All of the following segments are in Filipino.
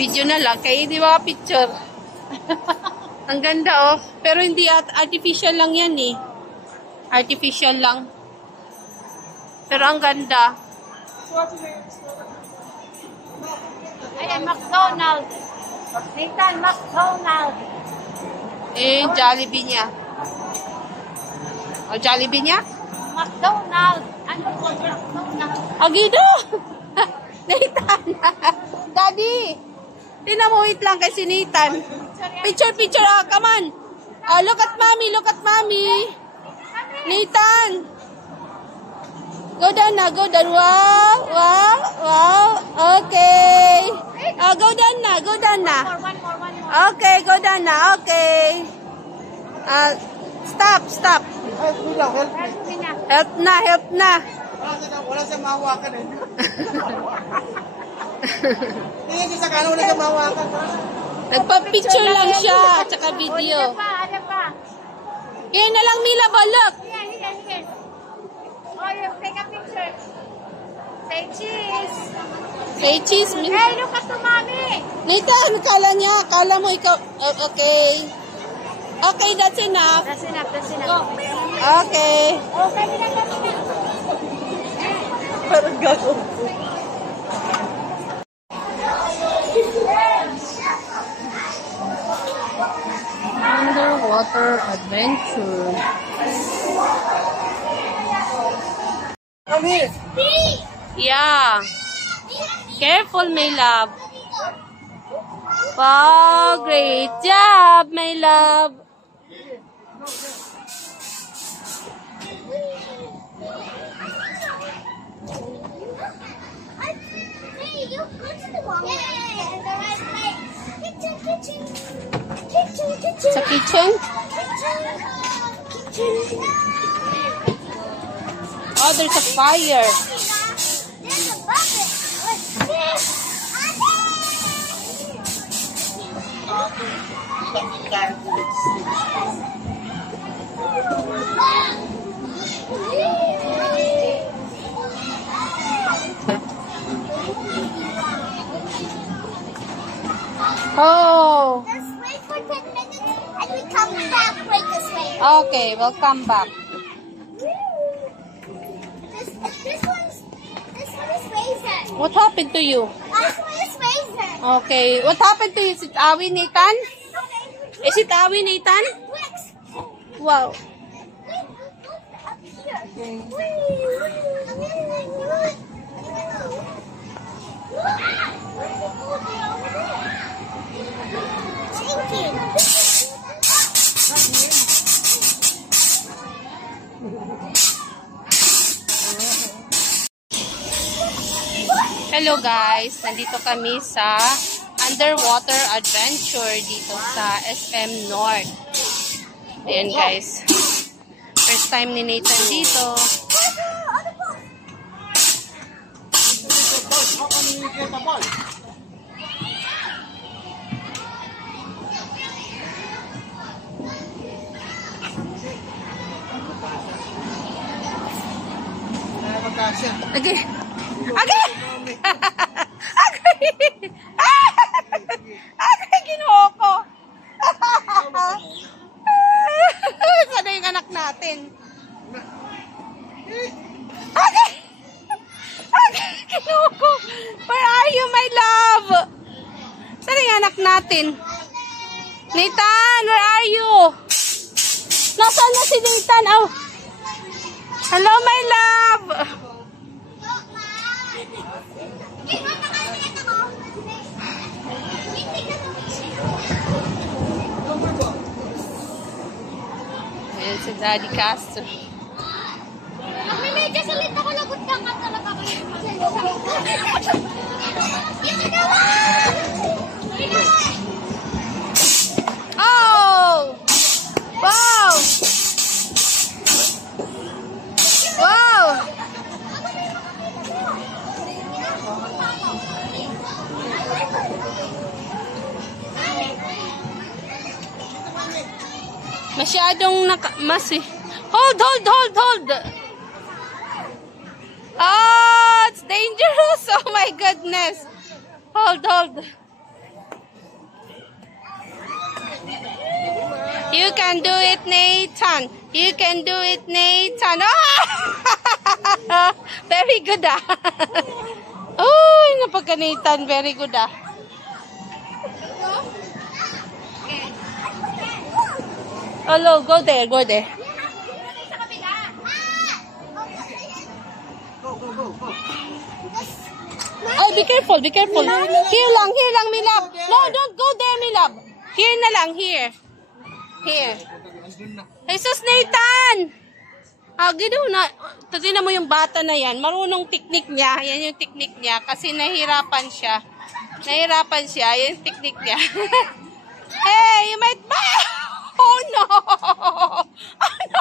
Video na lang. Kaya di ba picture? Ang ganda oh. Pero hindi artificial lang yan eh. Artificial lang. Pero ang ganda. Ayan, McDonald's. Nathan, McDonald's. Eh, Jollibee niya. O, Jollibee niya? McDonald's. Ano po, McDonald's? Agido! Nathan! Daddy! Tingnan mo, wait lang kasi Nathan. Picture, picture. Ah, come on. Look at mommy, look at mommy. Nathan! Go down na, go down. Wow, wow, wow. Okay. Go down na, go down na. One more. Okay, go down na, okay. Stop, stop. Help me na. Help na, help na. Wala sa mahawakan eh. Tingnan siya sa kanan, wala sa mahawakan. Nagpa-picture lang siya, at saka video. Ano pa? Kaya na lang, Mila, balok. Here. Oh, you take a picture. Say cheese. Say cheese, Mila. Hey, look at to mommy. Nathan, kala mo ikaw. Okay. Okay, that's enough. That's enough. Okay. Oh, kami na. Parang gago. Underwater adventure. Kami. Yeah. Careful, my love. Wow, great job, my love. Sa kitchen? Oh, there's a fire. There's a bucket. What's this? Oh. Just wait for 10 minutes and we come back right this way. Okay, we'll come back. This one is Razor. What happened to you? This one is Razor. Okay, what happened to you? Is it Awi, Nathan? Okay. Is it Awi, Nathan? Bricks. Wow. Up here. Hello guys, nandito kami sa underwater adventure dito sa SM North. Ayan guys. First time ni Nathan dito. Okay. Okay. Agay, kinuha ko. Sana yung anak natin. Agay! Agay, kinuha ko. Where are you, my love? Sana yung anak natin? Nathan, where are you? Nasaan na si Nathan? Oh. Hello, my love. Ayan si Daddy Castro. Magme-medyas ulit ako, lagot ka nga talaga ko. Oh! Wow! Wow! Masyadong Hold! Oh, it's dangerous. Oh my goodness. Hold. You can do it, Nathan. You can do it, Nathan. Oh! Very good, ah. Oh, napagka Nathan. Very good, ah. Hello, go there. Go. Oh, be careful. Here lang, my love. No, don't go there, my love. Here na lang, here. Jesus, Nathan! Ginaw na. Tignan mo yung bata na yan. Marunong teknik niya. Yan yung teknik niya. Kasi nahihirapan siya. Yan yung teknik niya. Hey, you might... Oh, no! Oh, no!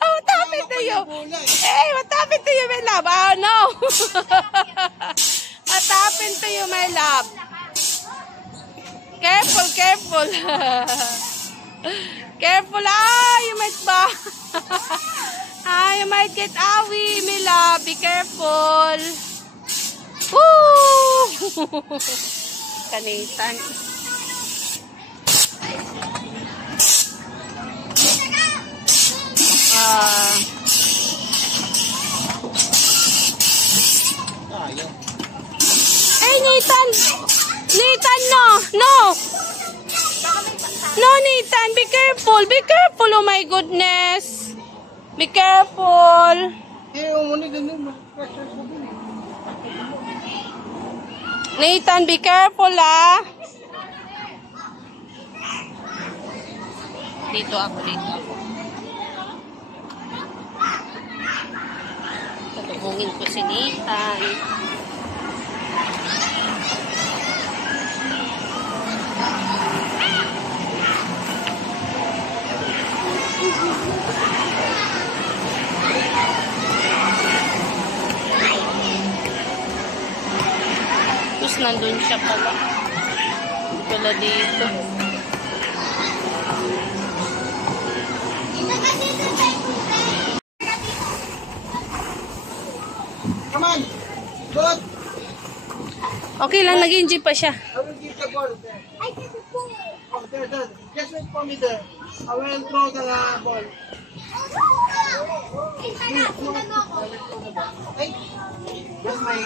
What happened to you? Hey, what happened to you, my love? Oh, no! What happened to you, my love? Careful. Careful. You might you might get awi, my love. Be careful. Woo! Kanitan. Hey, Nathan, no, Nathan, be careful, oh my goodness, be careful. Nathan, be careful, ah. Dito ako. Tutugungin ko si Nathan. Tapos nandun siya pala. Wala dito. Come on. Good. Okay lang, nag-enjoy pa siya. I will give the ball there. Oh, there. Just wait for me there. I will throw the ball. Okay? That's my...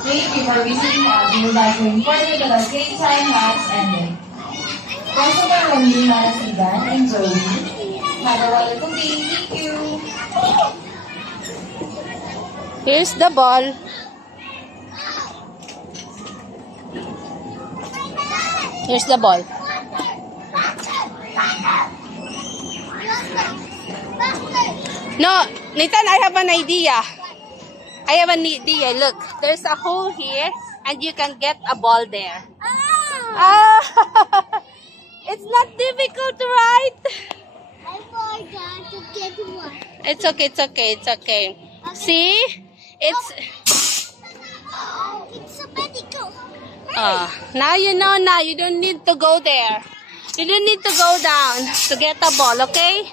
Before we sit down, we would like to inform you that our game time has ended. Customer Romina Nasigan and Joey, have a wonderful day. Thank you. Here's the ball. No, Nathan, I have an idea. Look, there's a hole here, and you can get a ball there. It's not difficult, right? I forgot to get one. It's okay. See? It's It's a medical. now you know now. You don't need to go there. You don't need to go down to get a ball, okay?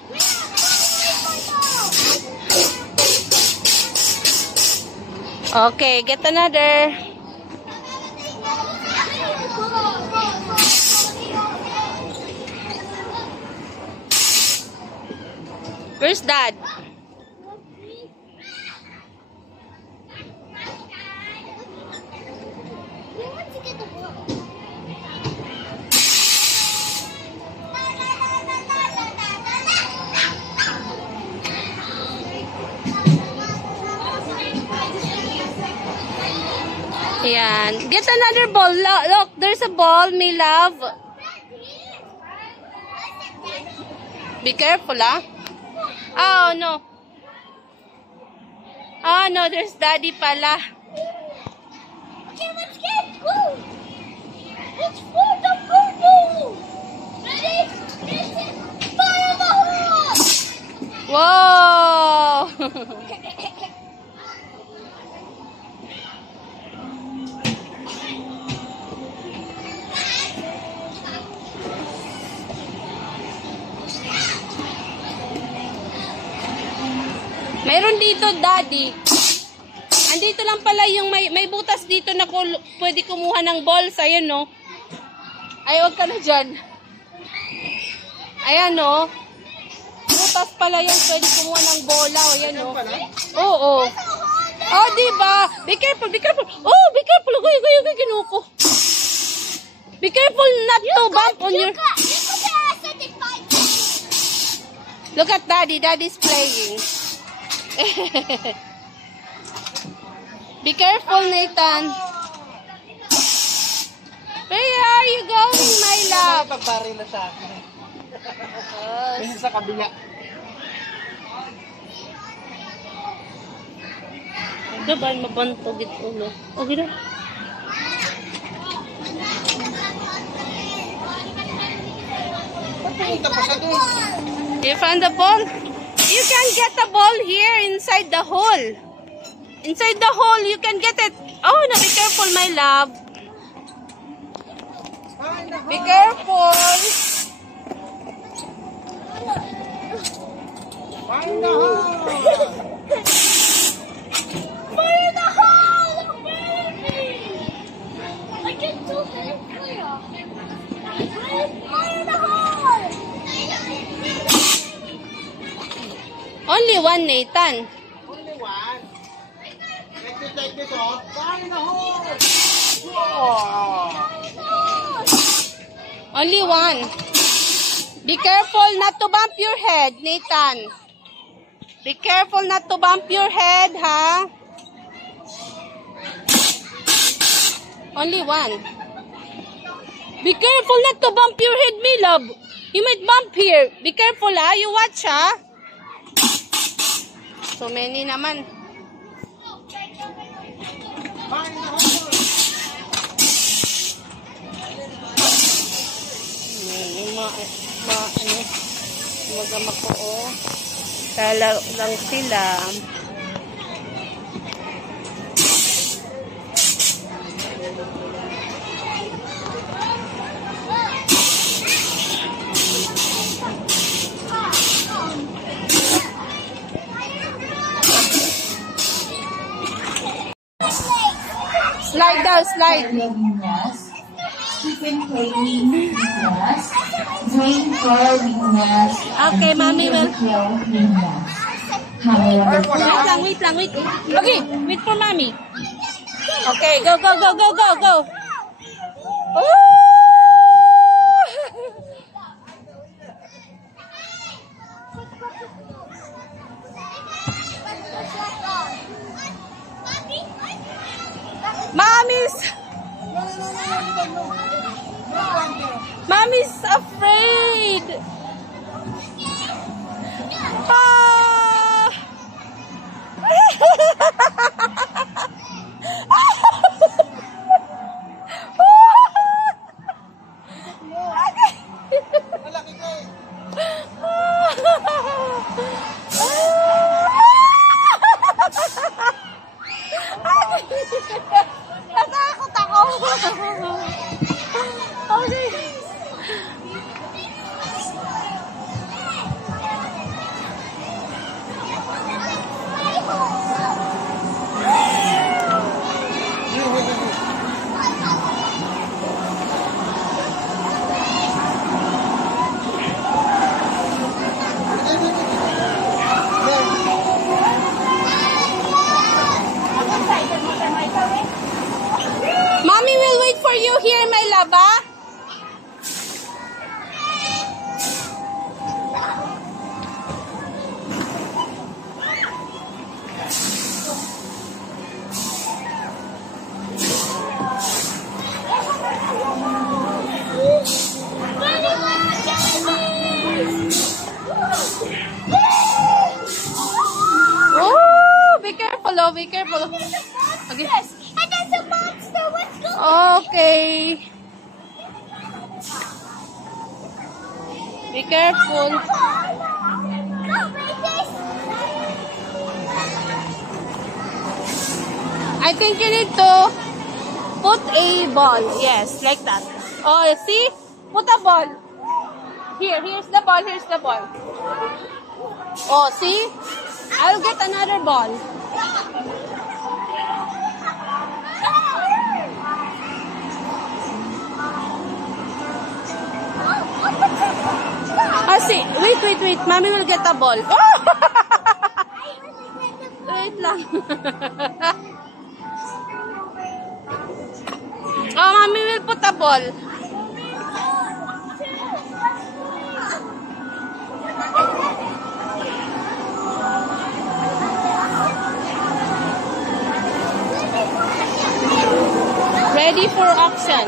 Okay, get another. Where's Dad? Yan. Get another ball. Look, there's a ball, my love. Be careful, ah. Oh, no. Oh, no, there's Daddy pala. Okay, let's go. It's for the photo. Ready? Fire the hole. Whoa! Mayroon dito, Daddy. Andito lang pala yung may butas dito na pwede kumuha ng balls. Ayan, no? Ay, huwag ka na dyan. Ayan, no? Butas pala yan. Pwede kumuha ng bola. Ayan, no? Oo. Oh, diba? Be careful, be careful. Oh, be careful. Uy, kinuko. Be careful not to bump on your... Look at Daddy. Daddy's playing. Be careful, Nathan. Where are you going, my love? Pagpari na sa akin. Kasi sa kabila. Ito ba mabantog ito ulo? Okay na. Papunta pa sa doon. You found the ball? You can get the ball here inside the hole. Inside the hole, you can get it. Oh, no, be careful, my love. Be careful. Find the hole! Fire the hole! I can do that. Fire the hole! Only one, Nathan. Only one. Take this off. Find the hole! Whoa! Only one. Be careful not to bump your head, Nathan. Be careful not to bump your head, ha? Only one. Be careful not to bump your head, my love. You might bump here. Be careful, ha? You watch, ha? So many naman. Find the hole! Magama ko, oh. Kala lang sila. Slide daw, slide. Stephen Clay Venus, Dwayne Paul Venus, Okay, Mommy will. Wait lang. Okay, wait for Mommy. Okay, go. Oh! Mommy's afraid. Ah! Malaki ka eh. Natakot ako. Okay. Mommy will wait for you here, my love, ah? Oh, be careful. Okay. Yes, and there's a monster. Let's go. Okay. Be careful. Go, British. I think you need to put a ball. Yes, like that. Oh, see? Put a ball. Here's the ball. Oh, see? I'll get another ball. See, wait. Mommy will get a ball. Oh! Wait lang. Oh, Mommy will put a ball. Ready for auction.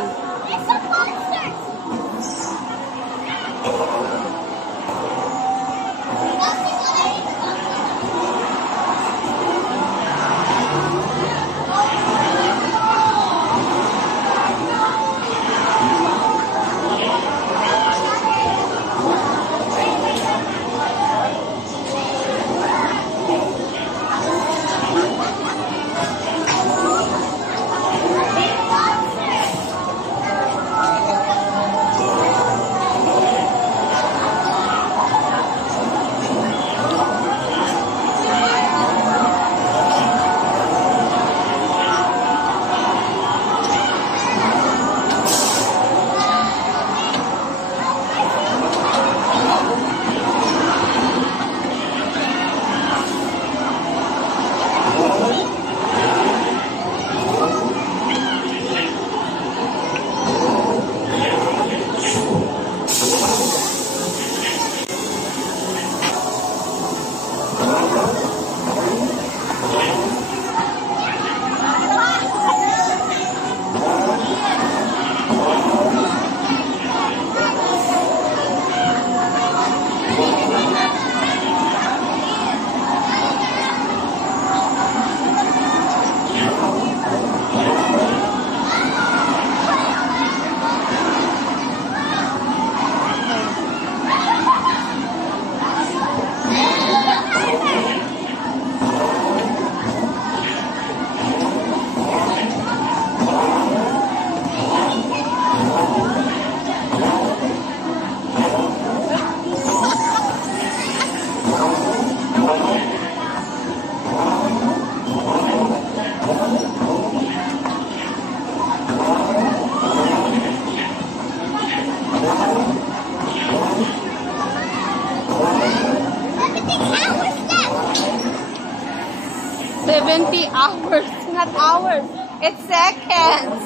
Hours, not hours. It's seconds.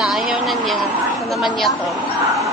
Ayaw na niya. Ito naman niya to.